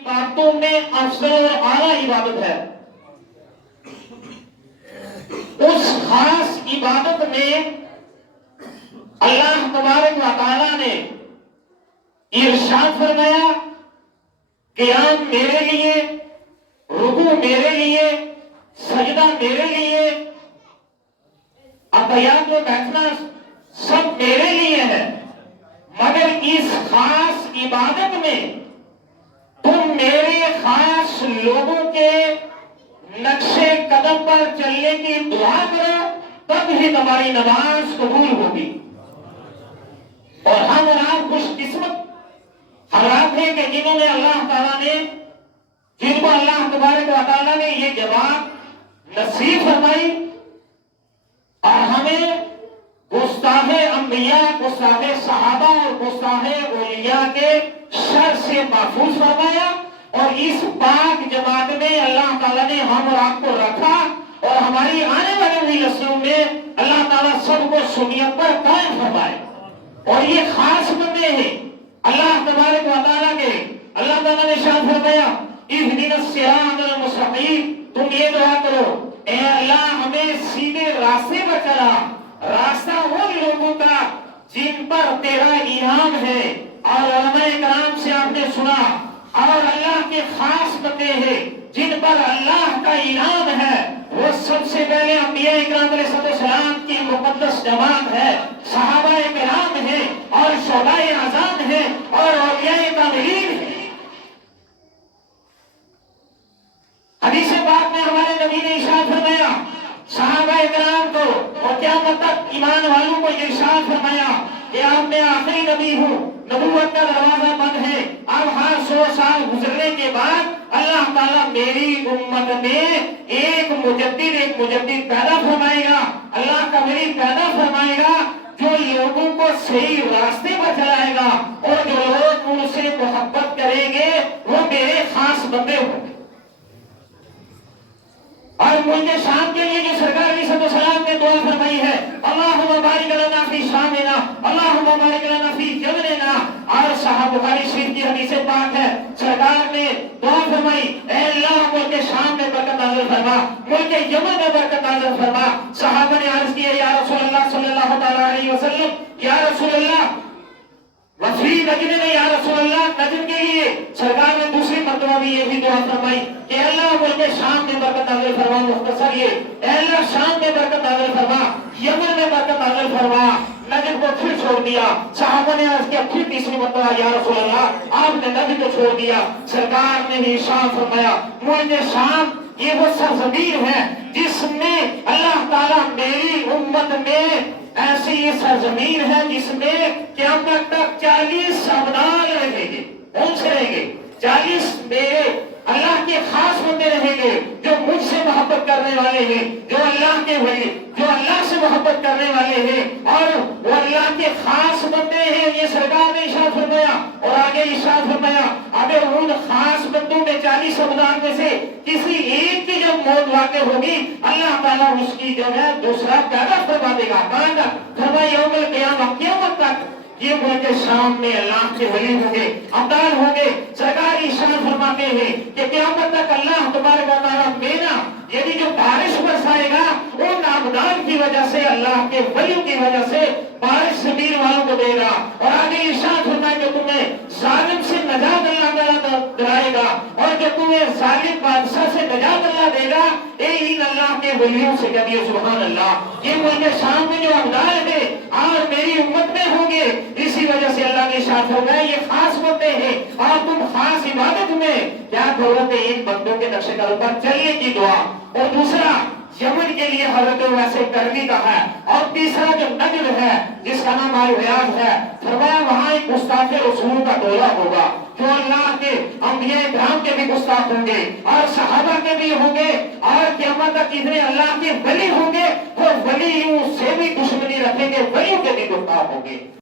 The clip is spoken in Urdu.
عبادتوں میں افضل اور اعلیٰ عبادت ہے. اس خاص عبادت میں اللہ تبارک و تعالی نے ارشاد فرمایا قیام میرے لیے، رکوع میرے لیے، سجدہ میرے لیے، اتحیات و بیٹھنا سب میرے لیے ہے، مگر اس خاص عبادت میں تم میرے خاص لوگوں کے نقشے قدم پر چلنے کی دعا کرو، تب ہی تمہاری نماز قبول ہوگی. اور ہم اور آپ خوش قسمت حضرات ہیں کہ جنہوں نے اللہ تعالیٰ نے، جن کو اللہ تبارک و تعالیٰ نے یہ جواب نصیب فرمائی اور ہمیں گستاخ انبیاء، گستاخ صحابہ اور گستاخ اولیاء کے شر سے محفوظ فرمایا. اور اس پاک جماعت میں اللہ تعالیٰ نے ہم اور آپ کو رکھا اور ہماری آنے والی ہوئی نسلوں میں اللہ تعالیٰ سب کو سنت پر قائم فرمائے. اور یہ خاص بندے ہیں اللہ تبارک و تعالیٰ کے. اللہ تعالیٰ نے ارشاد فرمایا اهدنا الصراط المستقیم، تم یہ دعا کرو اے اللہ ہمیں سیدھے راستے پر چلا، راستہ ان لوگوں کا جن پر تیرا انعام ہے. اور علماء کرام سے آپ نے سنا اور اللہ کے خاص بندے ہیں جن پر اللہ کا انعام ہے، وہ سب سے پہلے انبیاء اکرام علیہ السلام کی مقدس جماعت ہے، صحابہ کرام ہیں اور شہداء اعظام ہیں اور اولیاء کاملین ہیں. حدیث پاک میں ہمارے نبی نے ارشاد فرمایا صحابہ کرام کو اور قیامت تک ایمان والوں کو یہ ارشاد فرمایا کہ آپ میں آخری نبی ہوں، نبوت کا دروازہ بند ہے. اب ہر 100 سال گزرنے کے بعد اللہ تعالیٰ میری امت میں ایک مجدد پیدا فرمائے گا، اللہ کا میری پیدا فرمائے گا جو لوگوں کو صحیح راستے پر چلائے گا، اور جو لوگ ان سے محبت کریں گے وہ میرے خاص بندے ہوں گے. اور ملک شام کے لیے جو سرکار علیہ السلام نے دعا فرمائی ہے اللہم بارک لنا فی شامنا، اللہم بارک لنا فی یمننا. اور صحیح بخاری شریف کی حدیث پاک ہے سرکار نے دعا فرمائی اے اللہ ملک شام میں برکت نازل فرما، ملک یمن میں برکت نازل فرما. صحابہ نے عرض کیا یا رسول اللہ صلی اللہ تعالی علیہ وسلم، یا رسول اللہ وفی نجد نے، یا رسول اللہ نجد کے لیے. سرکار نے دوسری مرتبہ بھی یہی دعا فرمائی کہ اللہ ملک شام میں برکت نازل فرما. مختصر یہ اے اللہ شام میں برکت نازل فرما، یمن میں برکت نازل فرما. نجد کو پھر چھوڑ دیا. صحابہ نے عرض کیا پھر تیسری مرتبہ یا رسول اللہ آپ نے نجد کو چھوڑ دیا. سرکار نے بھی ارشاد فرمایا ملک شام یہ وہ سرزمین ہے جس میں اللہ تعالیٰ میری امت میں ایسی یہ سرزمین ہے جس میں قیامت تک 40 ابدال رہیں گے، کون سے رہیں گے؟ 40 میرے اللہ کے خاص بندے رہیں گے جو مجھ سے محبت کرنے والے ہیں، جو اللہ کے ولی، جو اللہ سے محبت کرنے والے ہیں اور وہ اللہ کے خاص بندے ہیں. یہ سرکار نے ارشاد فرمایا. اور آگے ارشاد فرمایا اگر ان خاص بندوں میں 40 ابدال میں سے کسی ایک کی جب موت واقع ہوگی اللہ تعالیٰ اس کی جو ہے دوسرا پیدا فرما دے گا. کہاں تک؟ فرمایا یوم القیامت، قیامت تک یہ ملک شام میں اللہ کے ولی ہوں گے، ابدال ہوں گے. سرکار ارشاد فرماتے ہیں کہ قیامت تک اللہ تبارک و تعالیٰ میرا یعنی جو بارش برسائے گا ان ابدال کی وجہ سے، اللہ کے ولیوں کی وجہ سے بارش زمین والوں کو دے گا. اور آگے ارشاد فرمایا کہ تمہیں ظالم سے نجات اللہ تعالیٰ دلائے گا اور جو تمہیں ظالم بادشاہ سے نجات اللہ دے گا ان اللہ کے ولیوں سے. کہیے سبحان اللہ. یہ ملک شام میں جو ابدال ہے اور میری امت میں ہوں گے، اسی وجہ سے اللہ نے ارشاد فرمایا یہ خاص بندے ہیں اور تم خاص عبادت میں کیا ضرورت ہے ان بندوں کے نقشے قدم پر چلنے کی دعا. اور دوسرا یمن کے لیے حضرت ویسے کرنی کا ہے. اور تیسرا جو نجد ہے جس کا نام آل ہے، فرمایا وہاں ایک گستاخ رسول کا ٹولہ ہوگا جو اللہ کے انبیاء کرام کے بھی گستاخ ہوں گے اور صحابہ کے بھی ہوں گے اور قیامت تک اتنے اللہ کے ولی ہوں گے وہ ولیوں سے بھی دشمنی رکھیں گے، ولیوں کے بھی گستاخ ہوں گے.